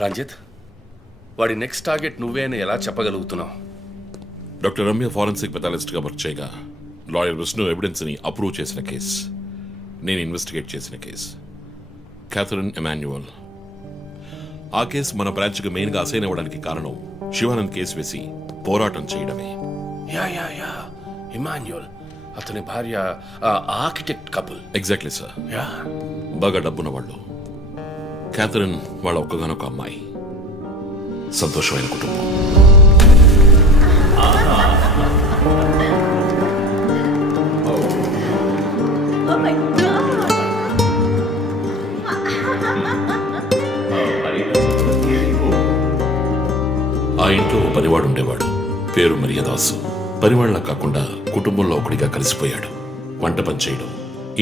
రంజిత్, వాడి next target నువ్వే అని ఎలా చెప్పగలుగుతున్నావు? డాక్టర్ రమ్య ఫారెన్సిక్ పెథాలజిస్ట్గా వర్క్ చేయగా లాయర్ విష్ణు ఎవిడెన్స్ని అప్రూవ్ చేసిన కేస్, నేను ఇన్వెస్టిగేట్ చేసిన కేస్, క్యాథరిన్ ఎమాన్యువల్. ఆ కేసు మన బ్రాంచ్కి మెయిన్గా అసైన్ అవ్వడానికి కారణం శివానంద్ కేసు వేసి పోరాటం చేయడమే. యా యా యా ఇమాన్యుయల్, అతని భార్య architect couple. Exactly sir. Yeah, బాగా డబ్బున్న వాళ్ళు. క్యాథరిన్ వాళ్ళ ఒక్కగానొక అమ్మాయి. సంతోషమైన కుటుంబం. ఆ ఇంట్లో పనివాడు ఉండేవాడు, పేరు మరియదాసు. పనివాళ్ళ కాకుండా కుటుంబంలో ఒకటిగా కలిసిపోయాడు. వంట పని చేయడం,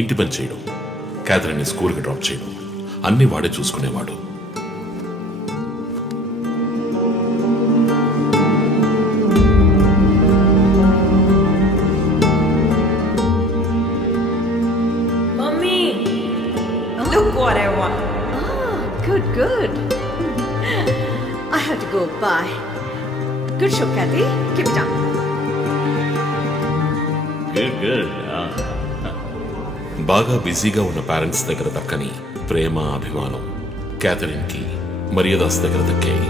ఇంటి పని చేయడం, క్యాథరిన్ని స్కూల్కి డ్రాప్ చేయడం అన్ని వాడే చూసుకునేవాడు. Good. I have to go. Bye. Good show, Kathy. Keep it up. Good. బాగా బిజీగా ఉన్న పేరెంట్స్ దగ్గర దక్కని ప్రేమ, అభిమానం క్యాథరిన్కి మరియదాస్ దగ్గర దక్కాయి.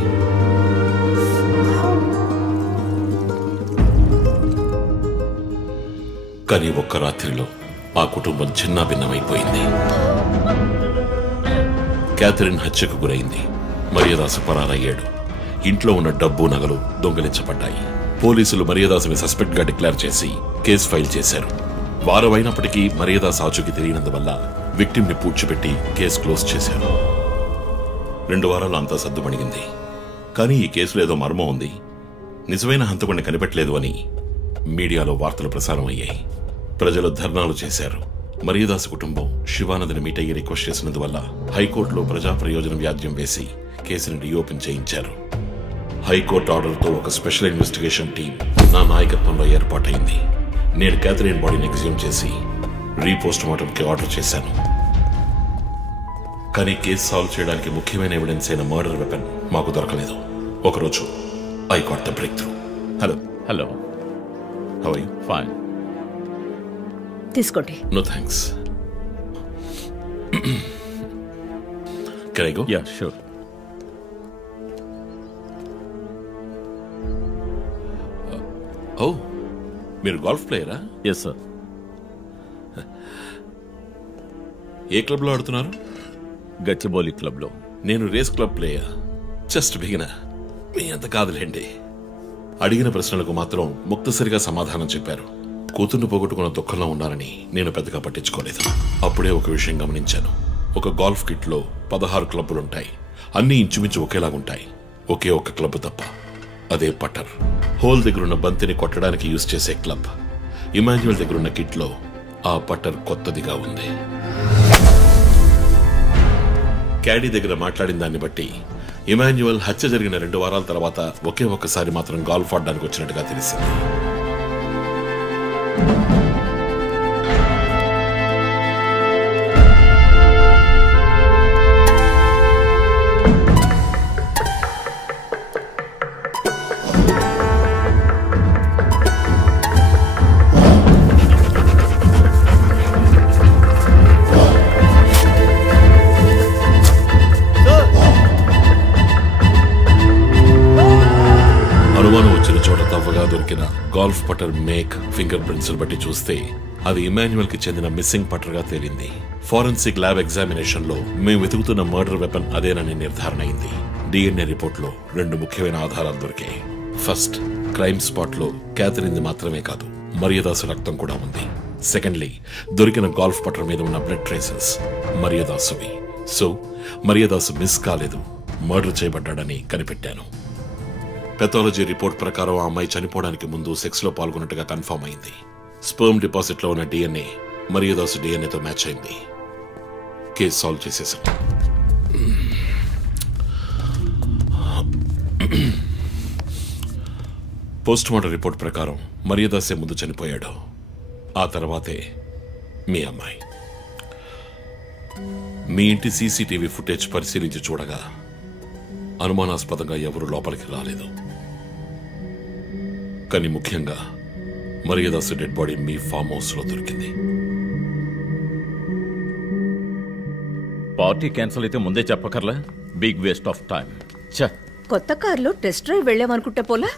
కానీ ఒక్క రాత్రిలో ఆ కుటుంబం చిన్నాభిన్నమైపోయింది. క్యాథరిన్ హత్యకు గురైంది. మరియదాసు పరారయ్యాడు. ఇంట్లో ఉన్న డబ్బు, నగలు దొంగిలించబడ్డాయి. పోలీసులు మరియదాసుని సస్పెక్ట్ గా డిక్లేర్ చేసి కేసు ఫైల్ చేశారు. వారం అయినప్పటికీ మరియదాస్ ఆచూకీ తెలియనందువల్ల విక్టిమ్ ని పూడ్చిపెట్టి కేసు క్లోజ్ చేశారు. 2 వారాలు అంతా సద్దుమణిగింది. కానీ ఈ కేసులో ఏదో మర్మం ఉంది, నిజమైన హంతకుడిని కనిపెట్టలేదు అని మీడియాలో వార్తలు ప్రసారం అయ్యాయి. ప్రజలు ధర్నాలు చేశారు. మరియదాసు కుటుంబం శివానందని మీట్ అయ్యి రిక్వెస్ట్ చేసినందువల్ల హైకోర్టులో ప్రజా ప్రయోజన వ్యాజ్యం వేసి కేసుని రీఓపెన్ చేయించారు. హైకోర్టు ఆర్డర్తో ఒక స్పెషల్ ఇన్వెస్టిగేషన్ టీం నా నాయకత్వంలో ఏర్పాటైంది. నేను క్యాథరిన్ బాడీని ఎగ్జ్యూమ్ చేసి రీపోస్ట్ మార్టంకి ఆర్డర్ చేశాను. కానీ కేసు సాల్వ్ చేయడానికి ముఖ్యమైన ఎవిడెన్స్ అయిన మర్డర్ వెపన్ మాకు దొరకలేదు. ఒకరోజు I got the break through. Hello how are you? Fine. తీసుకోండి. No thanks. Can I go? Yeah sure. Oh, మీరు గోల్ఫ్ ప్లేయరా? Yes sir. ఏ క్లబ్లో ఆడుతున్నారు? గచ్చిబౌలి క్లబ్లో. నేను race club player. Just beginner. మీ అంత కాదులేండి. అడిగిన ప్రశ్నలకు మాత్రం ముక్తసరిగా సమాధానం చెప్పారు. కూతుర్ని పోగొట్టుకున్న దుఃఖంలో ఉన్నారని నేను పెద్దగా పట్టించుకోలేదు. అప్పుడే ఒక విషయం గమనించాను. ఒక గోల్ఫ్ కిట్లో 16 క్లబ్బులుంటాయి. అన్నీ ఇంచుమించు ఒకేలాగుంటాయి. ఒకే ఒక్క క్లబ్ తప్ప, అదే పట్టర్. హోల్ దగ్గరున్న బంతిని కొట్టడానికి యూజ్ చేసే క్లబ్. ఇమాన్యుయల్ దగ్గరున్న కిట్లో ఆ పట్టర్ కొత్తదిగా ఉంది. క్యాడీ దగ్గర మాట్లాడిన దాన్ని బట్టి ఇమాన్యుయల్ హత్య జరిగిన 2 వారాల తర్వాత ఒకే ఒక్కసారి మాత్రం గోల్ఫ్ ఆడడానికి వచ్చినట్టుగా తెలిసింది. అనుమానం వచ్చిన చోట తవ్వగా దొరికిన గోల్ఫ్ పట్టర్ మేక్, ఫింగర్ ప్రింట్స్ బట్టి చూస్తే అది ఇమాన్యుయల్ కి చెందిన మిస్సింగ్ పట్టర్ గా తేలింది. ఫోరెన్సిక్ ల్యాబ్ ఎగ్జామినేషన్ లో మేము వెతుకుతున్న మర్డర్ వెపన్ అదేనని నిర్ధారణ అయింది. డిఎన్ఏ రిపోర్ట్ లో 2 ముఖ్యమైన ఆధారాలు దొరికాయి. ఫస్ట్, క్రైమ్ స్పాట్ లో క్యాథరిన్ మాత్రమే కాదు, మరియదాసు రక్తం కూడా ఉంది. సెకండ్లీ, దొరికిన గోల్ఫ్ పట్టర్ మీద ఉన్న బ్లడ్ ట్రేసెస్ మరియదాసువి. సో మరియదాసు మిస్ కాలేదు, మర్డర్ చేయబడ్డాడని కనిపెట్టాను. పెథాలజీ రిపోర్ట్ ప్రకారం ఆ అమ్మాయి చనిపోవడానికి ముందు సెక్స్ లో పాల్గొన్నట్టుగా కన్ఫర్మ్ అయింది. స్పర్మ్ డిపాజిట్ లో ఉన్న డిఎన్ఏ మరియదాసు డిఎన్ఏతో మ్యాచ్ అయింది. కేసు సాల్వ్ చేసేసాం. పోస్ట్ మార్టం రిపోర్ట్ ప్రకారం మరియదాసే ముందు చనిపోయాడు. ఆ తర్వాతే మీ అమ్మాయి. మీ ఇంటి సీసీటీవీ ఫుటేజ్ పరిశీలించి చూడగా అనుమానాస్పదంగా ఎవరు లోపలికి రాలేదు. కానీ ముఖ్యంగా మరియదాసు డెడ్ బాడీ మీ ఫామ్ హౌస్ లో దొరికింది. పార్టీ క్యాన్సిల్ అయితే ముందే చెప్పకర్లా? Big waste of time. కొత్త కార్లో టెస్ట్ డ్రైవ్ వెళ్ళామనుకుంటే పోలా?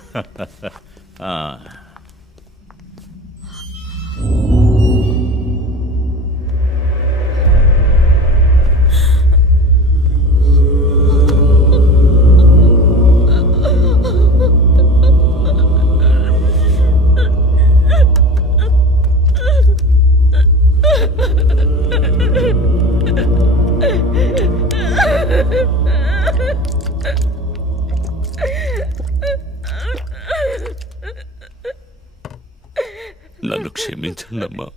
నన్ను క్షమించండి అమ్మా.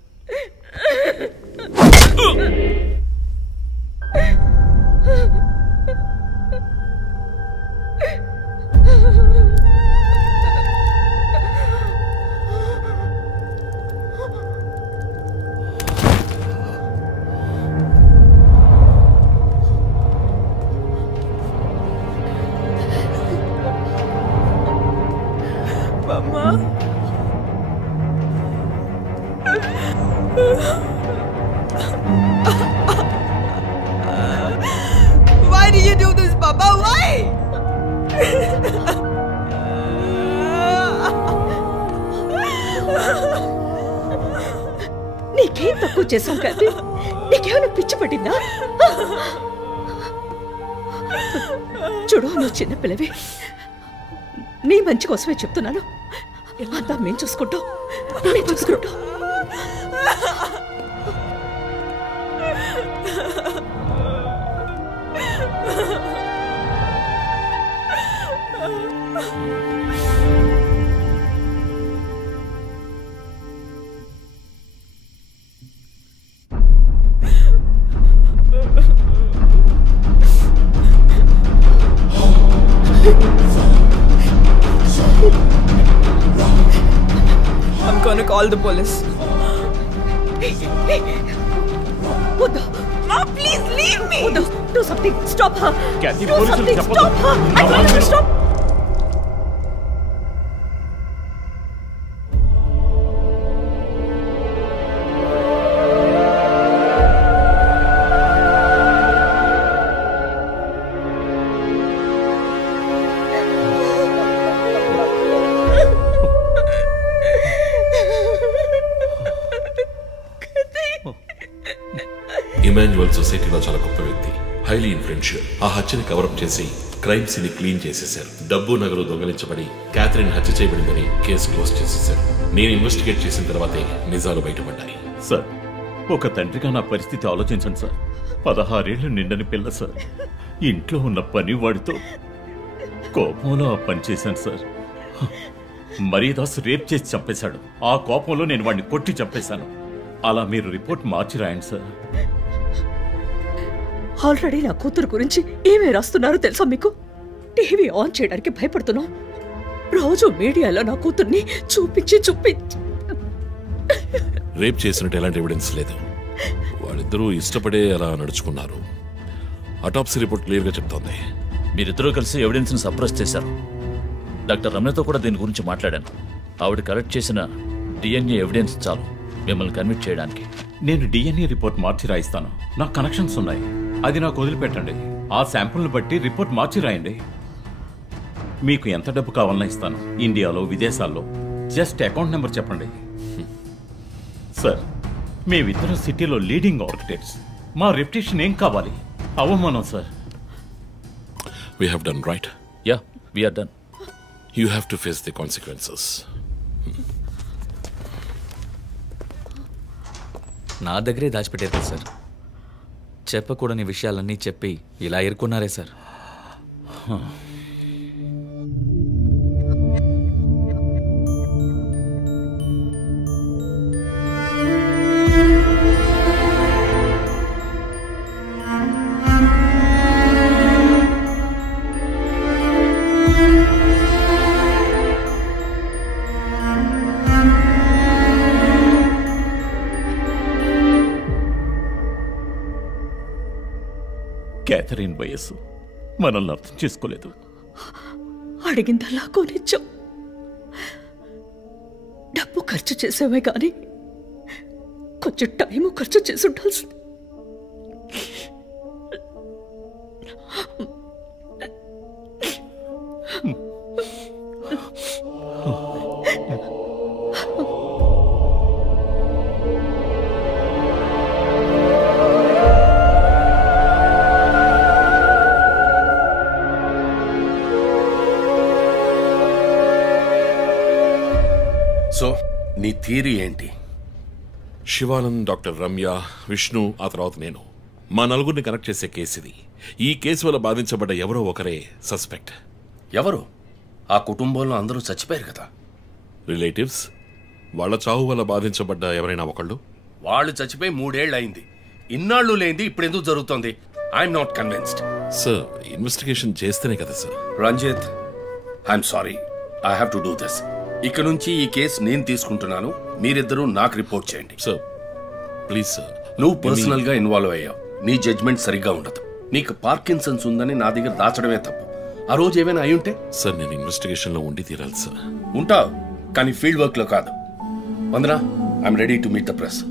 Why did you do this, Papa? Why? నీకేం తక్కువ చేసాం కదా? నీకేమైనా పిచ్చి పట్టిందా? చూడు, నువ్వు చిన్నపిల్లవి. నీ మంచి కోసమే చెప్తున్నాను. అంతా మేము చూసుకుంటాం. I'm gonna call the police. వద్దు. Mom, please leave me. వద్దు. Do something. Stop her. Kathy, Do police something. చెప్పొద్దు. Stop her. I told you to stop. Emmanuel సొసైటీలో చాలా గొప్ప వ్యక్తి, హైలీ ఇన్ఫ్లుయెన్షియల్. ఆ హత్యని కవరప్ చేసి క్రైమ్ సీన్ క్లీన్ చేసేశారు. డబ్బు నగలు దొంగలించబడి క్యాథరిన్ హత్య చేయబడిందని కేసు క్లోజ్ చేసేశారు. నేను ఇన్వెస్టిగేట్ చేసిన తర్వాతే నిజాలు బయటపడ్డాయి. సార్, ఒక తండ్రిగా నా పరిస్థితి ఆలోచించండి సార్. 16 ఏళ్లు నిండని పిల్ల సార్. ఇంట్లో ఉన్న పని వాడితో కోపంలో ఆ పని చేశాను సార్. మరియదాసు రేప్ చేసి చంపేశాడు. ఆ కోపంలో నేను వాడిని కొట్టి చంపేశాను. అలా మీరు రిపోర్ట్ మార్చి రాయండి సార్. ఆల్రెడీ నా కూతురు గురించి ఏమేమి రాస్తున్నారో తెలుసా మీకు? టీవీ ఆన్ చేయడానికి భయపడుతున్నాం. రోజు మీడియాలో నా కూతుర్ని చూపించి రేప్ చేసినట్టు ఎలాంటి ఎవిడెన్స్ లేదు. వాళ్ళిద్దరూ ఇష్టపడే అలా నడుచుకున్నారు. అటాప్సీ రిపోర్ట్ క్లియర్గా చెప్తోంది. మీరిద్దరూ కలిసి ఎవిడెన్స్ని సప్రెస్ చేశారు. డాక్టర్ రమణతో కూడా దీని గురించి మాట్లాడాను. ఆవిడ కలెక్ట్ చేసిన డిఎన్ఏ ఎవిడెన్స్ చాలు మిమ్మల్ని కన్విట్ చేయడానికి. నేను డిఎన్ఏ రిపోర్ట్ మార్చి రాయిస్తాను. నాకు కనెక్షన్స్ ఉన్నాయి. అది నాకు వదిలిపెట్టండి. ఆ శాంపుల్ని బట్టి రిపోర్ట్ మార్చి రాయండి. మీకు ఎంత డబ్బు కావాలన్నా ఇస్తాను. ఇండియాలో, విదేశాల్లో. జస్ట్ అకౌంట్ నెంబర్ చెప్పండి. సార్, మేమిద్దరం సిటీలో లీడింగ్ ఆర్కిటెక్ట్స్. మా రెప్యుటేషన్ ఏం కావాలి? అవమానం sir. We have done right. Yeah, we are done. You have to face the consequences. నా దగ్గరే దాచిపెట్టారు సార్. చెప్పకూడని విషయాలన్నీ చెప్పి ఇలా ఇరుక్కున్నారే సార్. క్యాథరిన్ వయస్సు మనల్ని అర్థం చేసుకోలేదు. అడిగిందల్లా కొనిచ్చాం. డబ్బు ఖర్చు చేసేవే కానీ కొంచెం టైము ఖర్చు చేసి ఉండాల్సింది. సో నీ థియరీ ఏంటి? శివానంద్, డాక్టర్ రమ్య, విష్ణు, ఆ తర్వాత నేను, మా నలుగురిని కనెక్ట్ చేసే కేసు ఇది. ఈ కేసు వల్ల బాధించబడ్డ ఎవరో ఒకరే సస్పెక్ట్. ఎవరు? ఆ కుటుంబంలో అందరూ చచ్చిపోయారు కదా. రిలేటివ్స్. వాళ్ళ చావు వల్ల బాధించబడ్డ ఎవరైనా ఒకళ్ళు. వాళ్ళు చచ్చిపోయి 3 ఏళ్ళు అయింది. ఇన్నాళ్ళు లేనిది ఇప్పుడు ఎందుకు జరుగుతోంది? I'm not convinced. Sir, investigation చేస్తేనే కదా sir. Ranjith, I'm sorry, I have to do this. ఇక నుంచి ఈ కేసు నేను తీసుకుంటున్నాను. మీరిద్దరూ నాకు రిపోర్ట్ చేయండి. Sir please sir. నువ్వు పర్సనల్ గా ఇన్వాల్వ్ అయ్యావు. నీ జడ్జ్మెంట్ సరిగ్గా ఉండదు. నీకు పార్కిన్సన్స్ ఉందని నా దగ్గర దాచడమే తప్పు. ఆ రోజు ఏమైనా అయి ఉంటే? సార్, నేను ఇన్వెస్టిగేషన్ లో ఉండి తీరాలి సార్. ఉంటావు, కానీ ఫీల్డ్ వర్క్ లో కాదు. Vandana, I'm ready to meet the press.